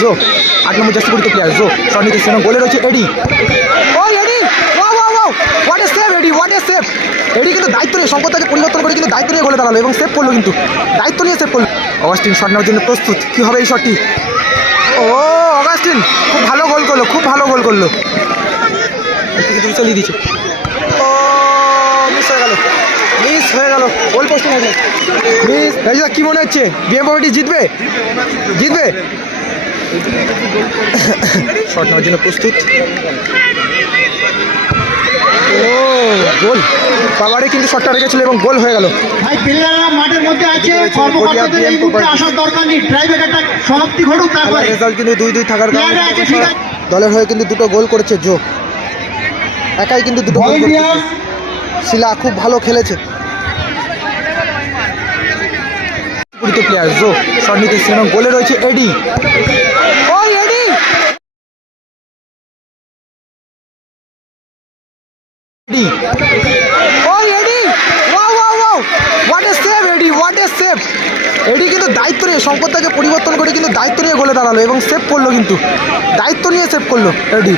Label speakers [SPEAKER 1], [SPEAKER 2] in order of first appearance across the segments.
[SPEAKER 1] জো। আট নম্বর জার্সি পরিত প্লেয়ার জো। শট নিতে গোলে রয়েছে, Eddie. O, Eddie! Wow wow wow! What a save Eddie what a save Eddie কিন্তু দায়িত্ব নিয়ে সম্পদটাকে পরিবর্তন করে কিন্তু দায়িত্ব নিয়ে গোলে এবং সেভ করল কিন্তু। দায়িত্ব নিয়ে সেভ করল। অগাস্টিন শট জন্য প্রস্তুত। কী হবে এই শটটি? ও, অগাস্টিন! খুব ভালো গোল করল, খুব ভালো গোল করল। চালিয়ে দিচ্ছে ও মিস হয়ে গেল। মিস হয়ে গেল। গোল গেছে মিস মনে হচ্ছে? জিতবে? জিতবে? শট নেওয়ার জন্য প্রস্তুত। ও গোল। বাবারে কিন্তু শটটা রেখেছিল এবং গোল হয়ে গেল।
[SPEAKER 2] ভাই প্লেয়াররা মাঠের মধ্যে আছে কর্মকর্তাদের এই মুহূর্তে আসার দরকার নেই ট্রাইবের একটা সমাপ্তি ঘটুক তারপরে।
[SPEAKER 1] রেজাল্ট কিন্তু দুই দুই থাকার কারণে দলের হয়ে কিন্তু দুটো গোল করেছে জো। একাই কিন্তু দুটো গোল শিলা খুব ভালো খেলেছে। পরিচিত প্লেয়ার জো শট নিতে এসেছেন এবং গোলে রয়েছে এডি। ওই এডি! ওই Eddie! Wow wow wow! What a save Eddie what a save Eddie কিন্তু দায়িত্ব নিয়ে, সম্পদটাকে পরিবর্তন করে কিন্তু দায়িত্ব নিয়ে গোলে দাঁড়াল এবং সেভ করল কিন্তু। দায়িত্ব নিয়ে সেভ করল এডি।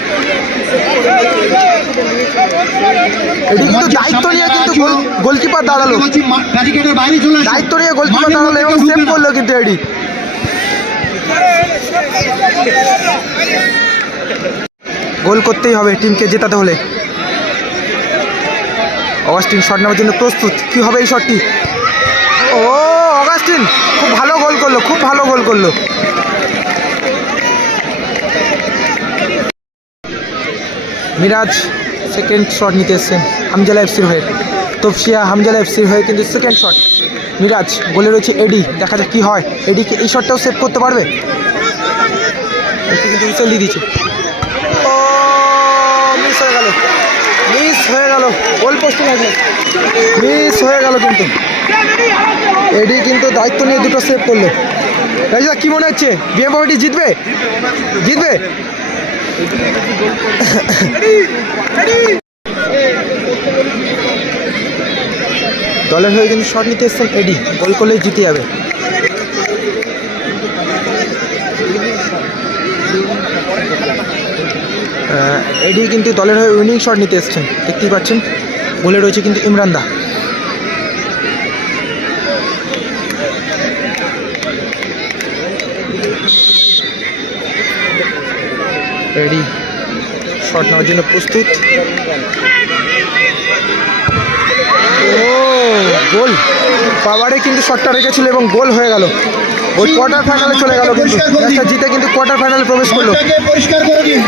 [SPEAKER 1] কিন্তু দায়িত্ব নিয়ে কিন্তু গোল- গোলকিপার দাঁড়াল। দায়িত্ব নিয়ে গোলকিপার দাঁড়াল এবং সেভ করল কিন্তু এডি। গোল করতেই হবে টিমকে জেতাতে হলে। অগাস্টিন শট নেওয়ার জন্য প্রস্তুত। কি হবে এই শটটি? ও অগাস্টিন! খুব ভালো গোল করল খুব ভালো গোল করল। মিরাজ সেকেন্ড শট নিতে এসছেন হামজালা এফসির হয়ে। তপসিয়া হামজালা এফসির হয়ে কিন্তু সেকেন্ড শট মিরাজ, গোলে রয়েছে এডি দেখা যাক কি হয়। এডি কি এই শটটাও সেভ করতে পারবে? কিন্তু উইসেল দিয়ে দিচ্ছে ও মিস হয়ে গেল। মিস হয়ে গেল। গোল পোস্টে লাগল মিস হয়ে গেল কিন্তু। এডি কিন্তু দায়িত্ব নিয়ে দুটো সেভ করল। রাজিদা কি মনে হচ্ছে? বিএমপি জিতবে? জিতবে? দলের হয়ে কিন্তু শট নিতে এসছেন এডি, গোল করলে জিতে যাবে। এডি কিন্তু দলের হয়ে উইনিং শট নিতে এসছেন, দেখতেই পাচ্ছেন। গোলে রয়েছে কিন্তু ইমরান দা। এডি শট নেওয়ার জন্য প্রস্তুত। ও, গোল। পাওয়ারে কিন্তু শটটা রেখেছিল এবং গোল হয়ে গেল। ওই কোয়ার্টার ফাইনালে চলে গেল কিন্তু। জিতে কিন্তু কোয়ার্টার ফাইনালে প্রবেশ করল।
[SPEAKER 2] পরিষ্কার করে দিন।